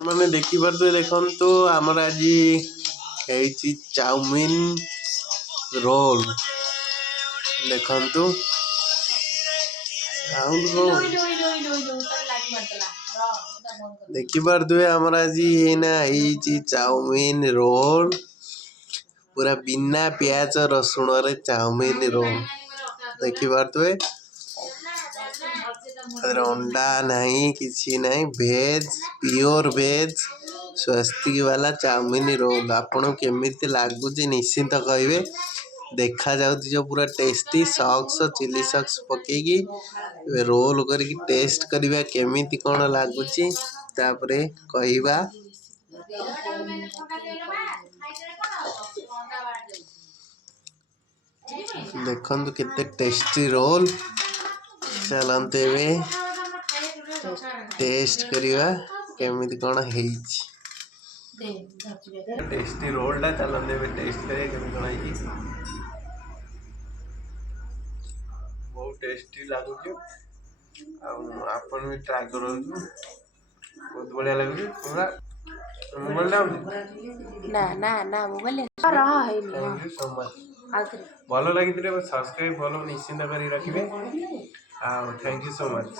मैंने देखिपे देखु आमर आज चाउमिन रोल देखु देखिपे आमर आज चाउमिन रोल पूरा बिना प्याज रसुण रे चाउमिन रोल देखिपे अंडा नहीं किसी नहीं भेज प्योर भेज स्वस्तिक वाला चाउमिन रोल आपन केमी लगुच निश्चिंत कहे देखा जाउची जो पूरा tasty socks chilli socks पकेगी role करके टेस्ट करवा केमी कौन लगुच तापरे कहवा देखु केते टेस्टी रोल चलते टेस्ट करवा केमी कौन है टेस्टी रोल टा चलते टेस्ट करें बहुत टेस्टी लगुच आपन भी ट्राई कर बहुत बढ़िया लगे पूरा मोबाइल ना ना ना मोबाइल रहा है थैंक यू सो मच भल लगी सब्सक्राइब फॉलो निश्चिंत कर रखिए थैंक यू सो मच।